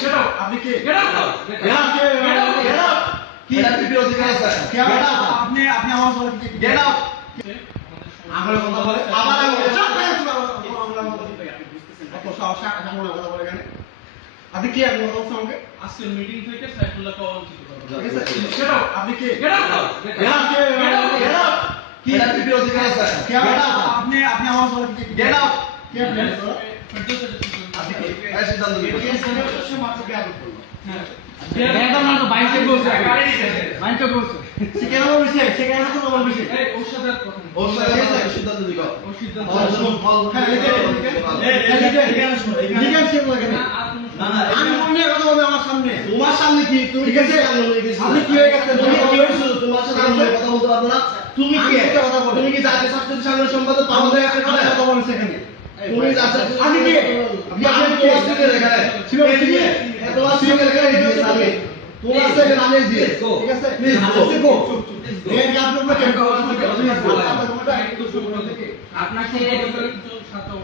সেটা আপনি কে কি রাজনীতির অধিকার আছে? আপনি আমার বলে গেট আউট। আঙুলের কথা বলে আবার আঙুলে। আপনি কি এক কথা বলছেন আমাকে? আজকের মিটিং থেকে সাইফুল্লাহকে অবঞ্চিত করা হয়েছে। সেটা আপনি কে কি রাজনীতির অধিকার আছে? আপনি আমার বলে গেট আউট। কে আপনি আপনি কি? এই সিদ্ধান্ত নিন। ওর সাথে সিদ্ধান্ত নিন। তোমার সামনে কি তুমি ঠিক আছে? আপনি কি হয়ে গেছেন? তোমার সাথে আমি কথা বলতে পারবো না। তুমি কে? তুমি কি জাতীয় ছাত্রদের সাধারণ সম্পাদক পাবলিক একটা কথা বলছো এখানে? তুমি জাতীয় আমি কে? আমি তোমার থেকে এখানে ছিল কি? তোমার থেকে এখানে দিয়েছি আমি। তোমার থেকে আমি দিয়ে। ঠিক আছে? Please go. এই যে আপনি কেন আপনাকে